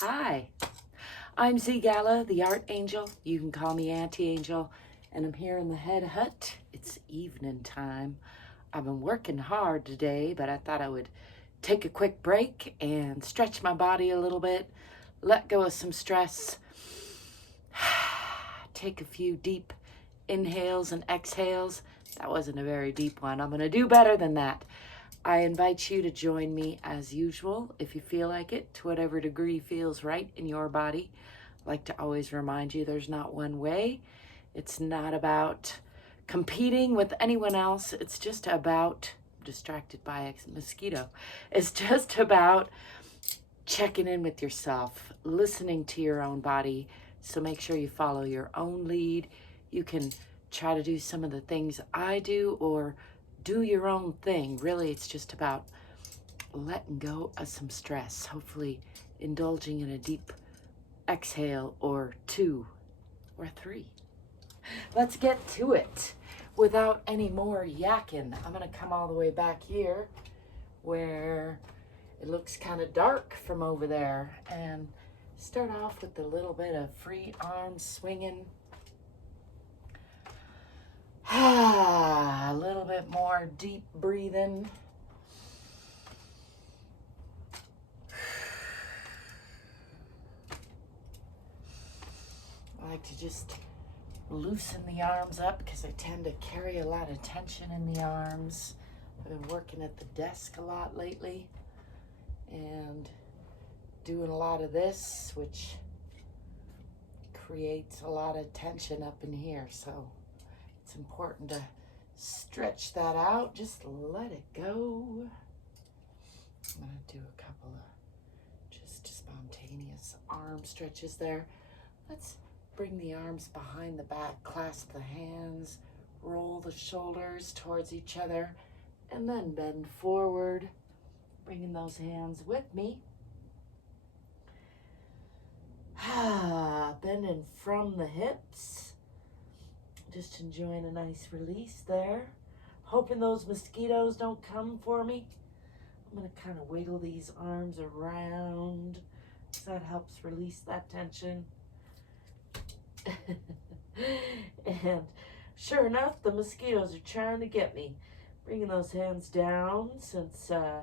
Hi, I'm ZGALA, the Art Angel. You can call me Auntie Angel, and I'm here in the Head Hutt. It's evening time. I've been working hard today, but I thought I would take a quick break and stretch my body a little bit, let go of some stress, take a few deep inhales and exhales. That wasn't a very deep one. I'm going to do better than that. I invite you to join me as usual, if you feel like it, to whatever degree feels right in your body. I like to always remind you there's not one way. It's not about competing with anyone else. It's just about, distracted by a mosquito. It's just about checking in with yourself, listening to your own body. So make sure you follow your own lead. You can try to do some of the things I do or do your own thing. Really, it's just about letting go of some stress, hopefully indulging in a deep exhale or two or three. Let's get to it. Without any more yakking, I'm going to come all the way back here where it looks kind of dark from over there and start off with a little bit of free arm swinging. A little bit more deep breathing. I like to just loosen the arms up because I tend to carry a lot of tension in the arms. I've been working at the desk a lot lately and doing a lot of this, which creates a lot of tension up in here. So it's important to stretch that out. Just let it go. I'm going to do a couple of just spontaneous arm stretches there. Let's bring the arms behind the back, clasp the hands, roll the shoulders towards each other, and then bend forward, bringing those hands with me. Bending from the hips. Just enjoying a nice release there. Hoping those mosquitoes don't come for me. I'm going to kind of wiggle these arms around so that helps release that tension. And sure enough, the mosquitoes are trying to get me. Bringing those hands down since I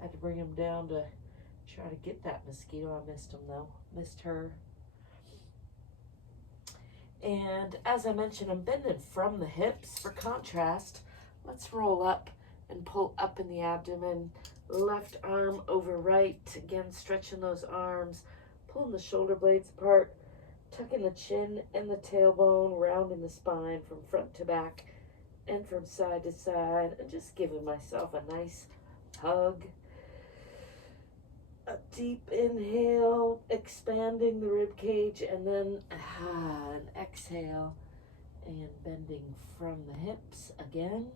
had to bring them down to try to get that mosquito. I missed him though. Missed her. And as I mentioned, I'm bending from the hips. For contrast, let's roll up and pull up in the abdomen. Left arm over right. Again, stretching those arms. Pulling the shoulder blades apart. Tucking the chin and the tailbone, rounding the spine from front to back and from side to side. And just giving myself a nice hug. A deep inhale, expanding the rib cage, and then an exhale and bending from the hips again.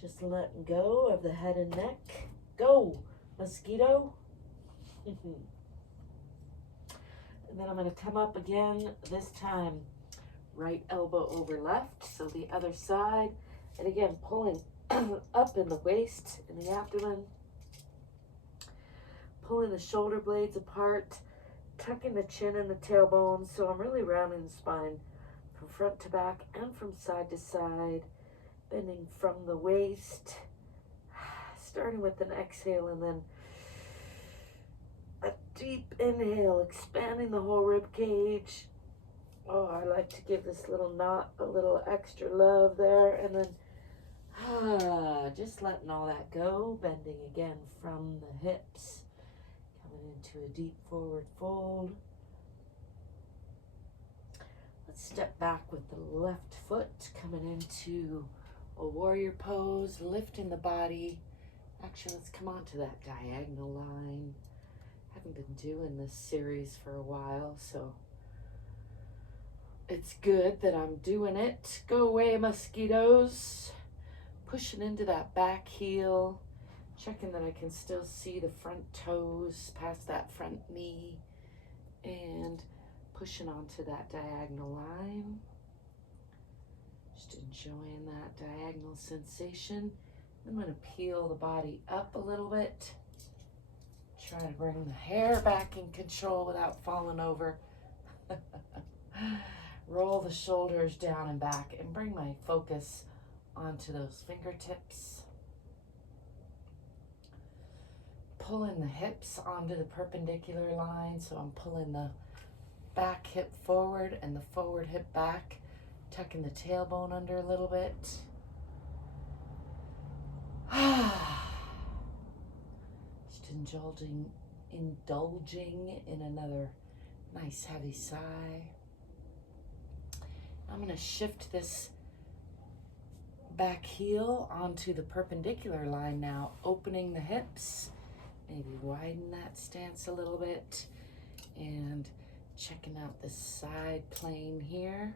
Just letting go of the head and neck. Go, mosquito. And then I'm going to come up again, this time right elbow over left, so the other side. And again, pulling up in the waist, in the abdomen. Pulling the shoulder blades apart, tucking the chin and the tailbone, so I'm really rounding the spine from front to back and from side to side, bending from the waist, starting with an exhale and then a deep inhale, expanding the whole rib cage. Oh, I like to give this little knot a little extra love there, and then just letting all that go, bending again from the hips. Into a deep forward fold. Let's step back with the left foot, coming into a warrior pose, lifting the body. Actually, let's come onto that diagonal line. Haven't been doing this series for a while, so it's good that I'm doing it. Go away, mosquitoes. Pushing into that back heel. Checking that I can still see the front toes past that front knee and pushing onto that diagonal line. Just enjoying that diagonal sensation. I'm going to peel the body up a little bit Try to bring the hair back in control without falling over. Roll the shoulders down and back and bring my focus onto those fingertips. Pulling the hips onto the perpendicular line, so I'm pulling the back hip forward and the forward hip back, tucking the tailbone under a little bit. Just indulging in another nice heavy sigh. I'm going to shift this back heel onto the perpendicular line now, opening the hips, maybe widen that stance a little bit, and checking out the side plane here.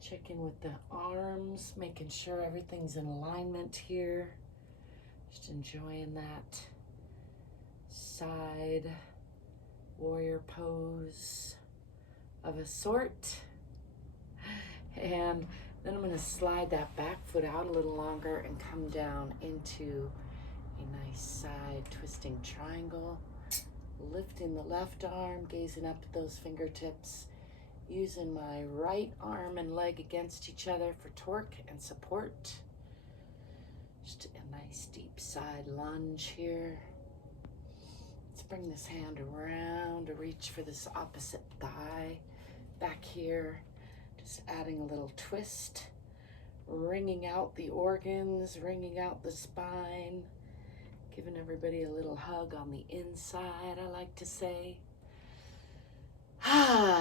Checking with the arms, making sure everything's in alignment here. Just enjoying that side warrior pose of a sort. And then I'm going to slide that back foot out a little longer and come down into a nice side twisting triangle. Lifting the left arm, gazing up at those fingertips, using my right arm and leg against each other for torque and support. Just a nice deep side lunge here. Let's bring this hand around to reach for this opposite thigh. Back here, just adding a little twist, wringing out the organs, wringing out the spine, giving everybody a little hug on the inside, I like to say.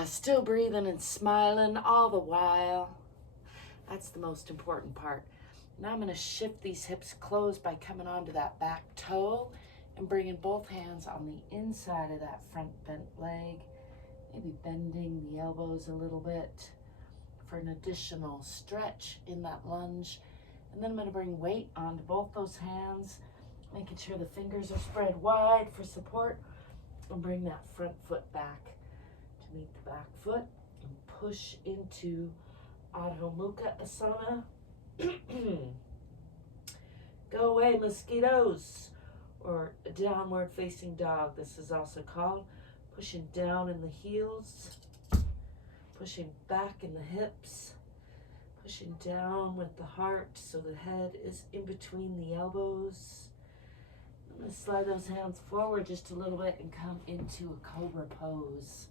Still breathing and smiling all the while. That's the most important part. Now I'm going to shift these hips closed by coming onto that back toe and bringing both hands on the inside of that front bent leg. Maybe bending the elbows a little bit for an additional stretch in that lunge. And then I'm going to bring weight onto both those hands, making sure the fingers are spread wide for support, and bring that front foot back to meet the back foot and push into Adho Mukha Asana. Go away, mosquitoes, or a downward facing dog, this is also called. Pushing down in the heels, pushing back in the hips, pushing down with the heart so the head is in between the elbows. I'm going to slide those hands forward just a little bit and come into a cobra pose.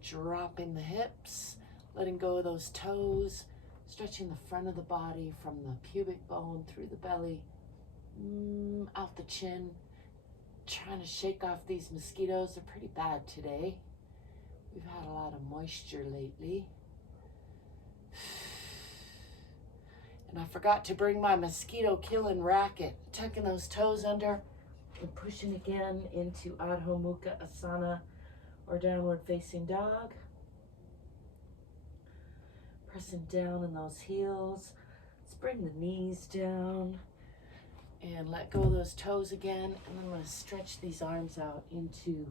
Dropping the hips, letting go of those toes, stretching the front of the body from the pubic bone through the belly, out the chin. Trying to shake off these mosquitoes. They're pretty bad today. We've had a lot of moisture lately. And I forgot to bring my mosquito killing racket. Tucking those toes under and pushing again into Adho Mukha Asana or downward facing dog. Pressing down in those heels. Let's bring the knees down and let go of those toes again. And then I'm going to stretch these arms out into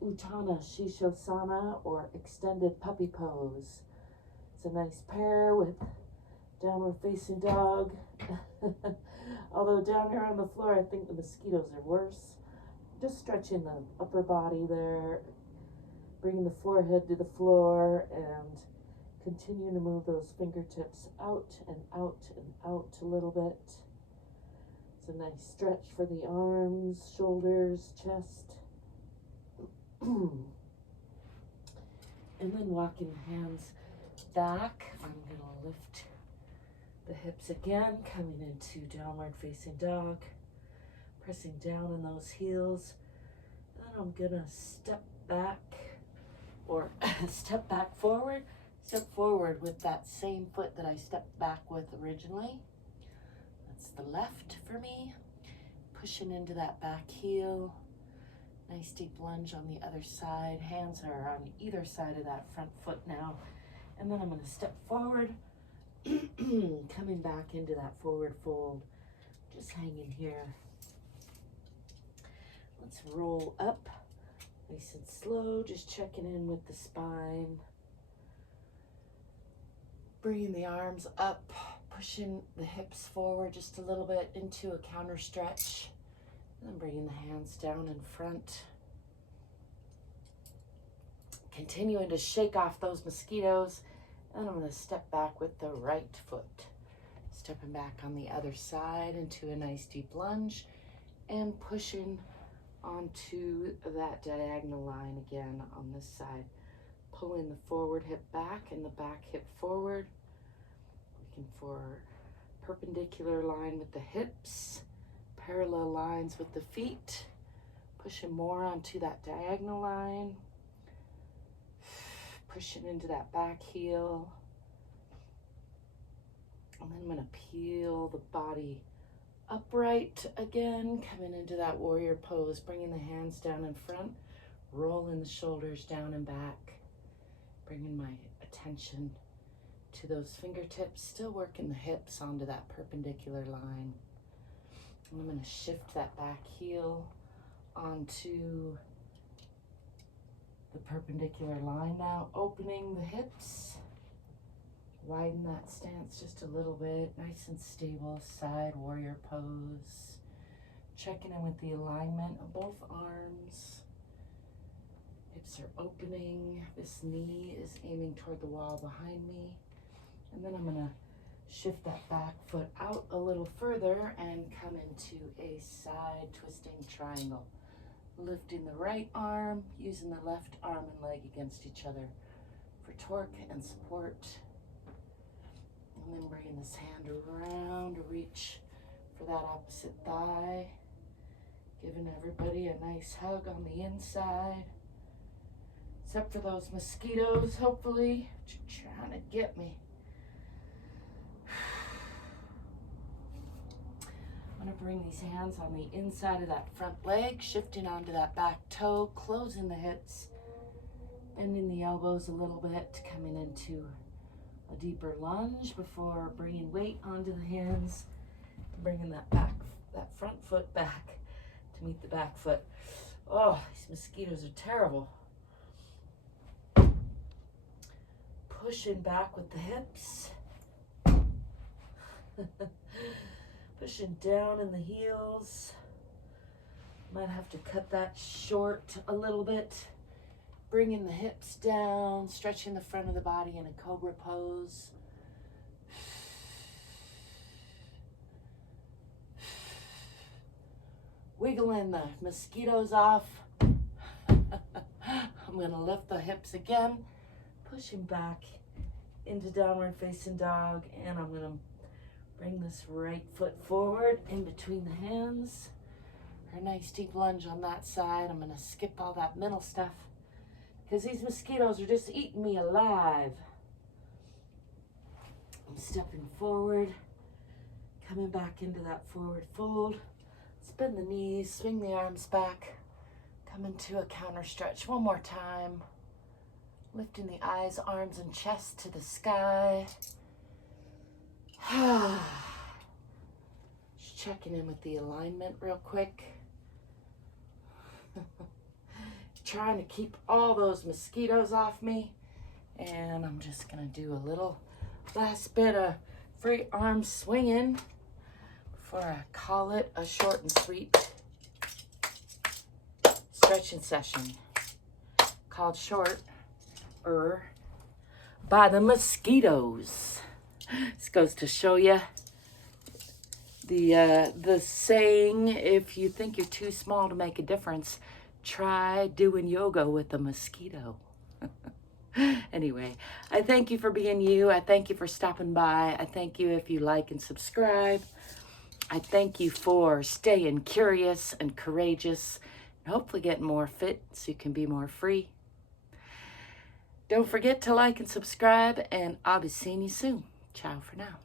Uttana Shishosana or extended puppy pose. It's a nice pair with downward facing dog. Although down here on the floor, I think the mosquitoes are worse. Just stretching the upper body there, bringing the forehead to the floor, and continue to move those fingertips out and out and out a little bit. It's a nice stretch for the arms, shoulders, chest. And then walking the hands back. I'm going to lift the hips again, coming into downward facing dog, pressing down in those heels. And then I'm going to step back or step forward with that same foot that I stepped back with originally. That's the left for me. Pushing into that back heel. Nice deep lunge on the other side. Hands are on either side of that front foot now. And then I'm going to step forward, coming back into that forward fold. Just hanging here. Let's roll up, nice and slow, just checking in with the spine. Bringing the arms up, pushing the hips forward just a little bit into a counter stretch. And then bringing the hands down in front. Continuing to shake off those mosquitoes. And I'm going to step back with the right foot. Stepping back on the other side into a nice deep lunge and pushing onto that diagonal line again on this side. Pulling the forward hip back and the back hip forward. Looking for perpendicular line with the hips, parallel lines with the feet. Pushing more onto that diagonal line. Pushing into that back heel. And then I'm going to peel the body upright again, coming into that warrior pose, bringing the hands down in front, rolling the shoulders down and back, bringing my attention to those fingertips, still working the hips onto that perpendicular line. And I'm going to shift that back heel onto the perpendicular line now, opening the hips. Widen that stance just a little bit, nice and stable, side warrior pose. Checking in with the alignment of both arms. Hips are opening, this knee is aiming toward the wall behind me. And then I'm gonna shift that back foot out a little further and come into a side twisting triangle. Lifting the right arm, using the left arm and leg against each other for torque and support. And then bringing this hand around to reach for that opposite thigh. Giving everybody a nice hug on the inside. Except for those mosquitoes, hopefully, trying to get me. I'm going to bring these hands on the inside of that front leg, shifting onto that back toe, closing the hips, bending the elbows a little bit, coming into a deeper lunge before bringing weight onto the hands, bringing that front foot back to meet the back foot. Oh, these mosquitoes are terrible. Pushing back with the hips. Pushing down in the heels. Might have to cut that short a little bit. Bringing the hips down, stretching the front of the body in a cobra pose. Wiggling the mosquitoes off. I'm going to lift the hips again, pushing back into downward facing dog, and I'm going to bring this right foot forward in between the hands. For a nice deep lunge on that side. I'm going to skip all that middle stuff because these mosquitoes are just eating me alive. I'm stepping forward, coming back into that forward fold. Bend the knees, swing the arms back, come into a counter stretch one more time. Lifting the eyes, arms, and chest to the sky. Just checking in with the alignment real quick. Trying to keep all those mosquitoes off me. And I'm just gonna do a little last bit of free arm swinging before I call it a short and sweet stretching session. Called short by the mosquitoes. This goes to show you the saying, if you think you're too small to make a difference, try doing yoga with a mosquito. Anyway, I thank you for being you. I thank you for stopping by. I thank you if you like and subscribe. I thank you for staying curious and courageous and hopefully getting more fit so you can be more free. Don't forget to like and subscribe, and I'll be seeing you soon. Ciao for now.